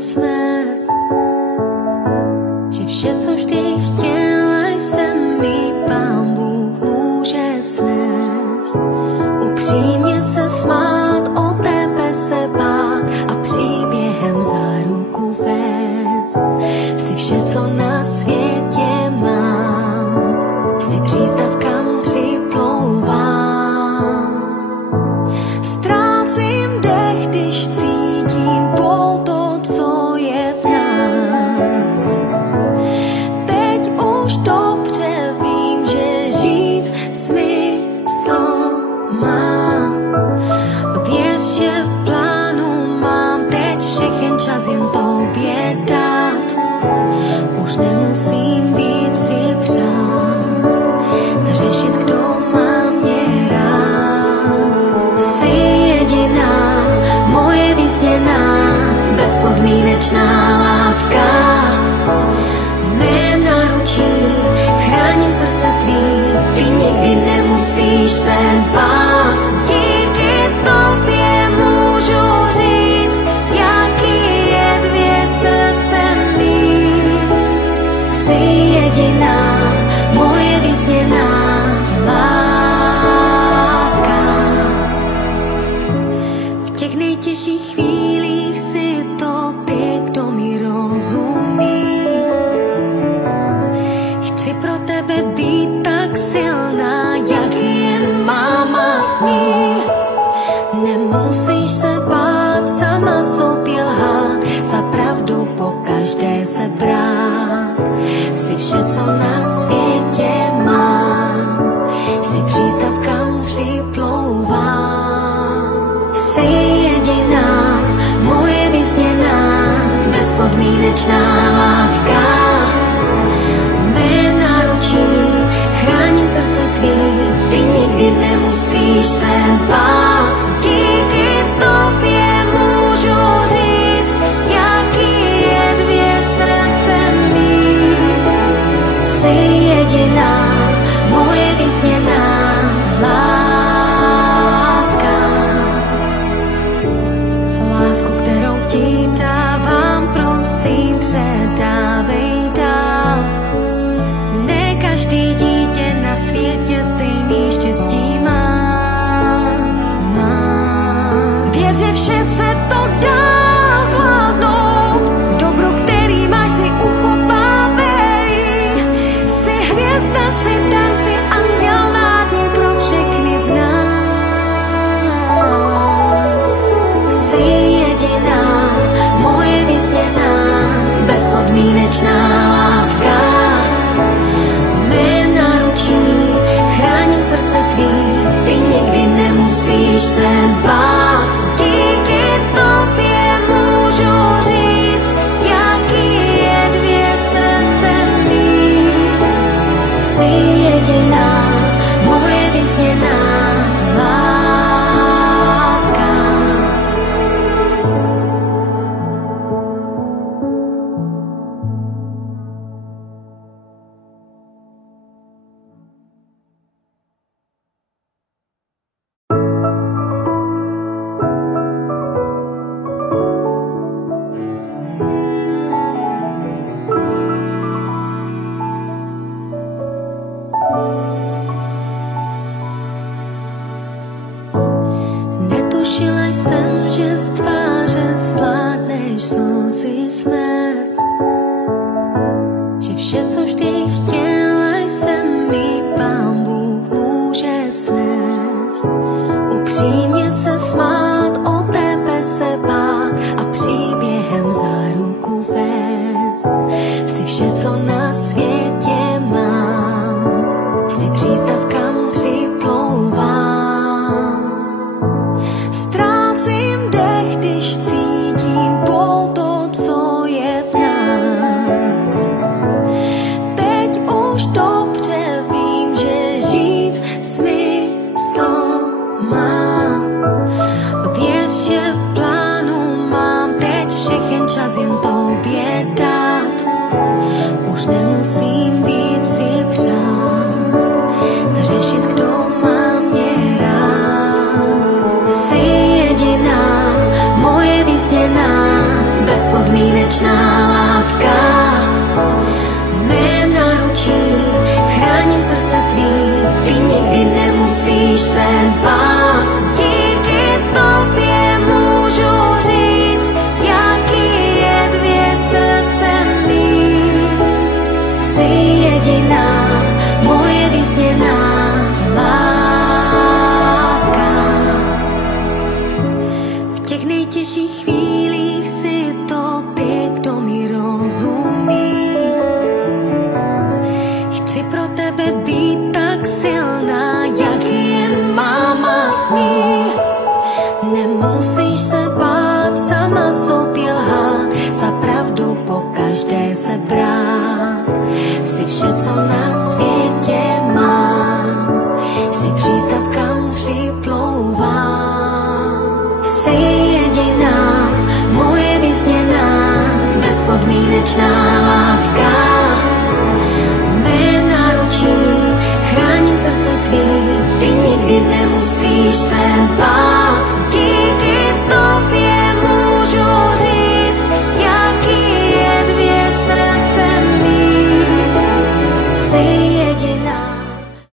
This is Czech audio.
si smes, že vše, co vždy chtěla jsem, mi Pán Bůh může snést. Upřímně se smát, o tebe se bát a příběhem za ruku vést. Jsi vše, co na světě mám, jsi přístav, kam připlouvám. Ztrácím dech, když cítím pol to, co je v nás. Teď už dobře vím, že žít smysl má. Věř, že v plánu mám teď všechen čas jen tobě dát. Už nemusím být si přát, řešit, kdo má mě rád. Jsi jediná, moje vyzněná, bezpodmínečná láska. V mém náručí chráním srdce tvý, ty nikdy nemusíš se bát. Díky tobě můžu říct, jaký je dvě srdce mít. Jsi jediná, moje vyzněná láska. V těch nejtěžších chvílích si to ty, kdo mi rozumí. Chci pro tebe být tak silná, jak jen máma smí. Nemusíš se bát sama sobě lhát, za pravdu pokaždé se brát. Jsi vše, co na světě mám, jsi přístav, kam připlouvám. Jsi jediná, moje vyzněná, bezpodmínečná láska. V mém náručí chráním srdce tvý, ty nikdy nemusíš se bát. Díky tobě můžu říct, jaký je dvě srdce mít. Jsi jediná, moje vyzněná láska. Lásku, kterou ti dávám, prosím, předávej dál. Ne každý dítě na světě stejný štěstí má. Věř, že vše se to dá zvládnout. Dobro, který máš, si uchopávej. Jsi hvězda, jsi dar, jsi anděl, naděj pro všechny z nás. Jsi jediná, moje vyzněná, bezpodmínečná láska. V mém náručí chráním srdce tvý, ty nikdy nemusíš se bát. Díky tobě můžu říct, jaký je dvě srdce mít. Jsi jediná, moje vyzněná láska. Netušila jsem, že z tváře zvládneš slzy smést, že vše, co vždy chtěla jsem, mi Pán Bůh může snést. Upřímně se smát, o tebe se bát a příběhem za ruku vést. Jsi vše, co na světě mám, jsi přístav, kam připlouvám. Ztrácím dech, když cítím pol to, co je v nás. Teď už dobře vím, že žít smysl má. Věř, že v plánu mám teď všechen čas jen tobě dát. Už nemusím být si přát, řešit, kdo má mě rád. Jsi jediná, moje vyzněná, bezpodmínečná láska. V mém náručí chráním srdce tvý, ty nikdy nemusíš se bát. Díky tobě můžu říct, jaký je dvě srdce mý. Jsi jediná, moje vysněná láska. V těch nejtěžších chvílích si to ty, kdo mi rozumí. Chci pro tebe být tak silná, jak jen máma smí. Nemusíš se bát sama sobě lhát, za pravdou pokaždé se brát. Jsi vše, co na světě mám, jsi přístav, kam připlouvám. Jsi jediná, moje vysněná, bezpodmínečná láska. V mém náručí chráním srdce tvý, ty nikdy nemusíš se bát.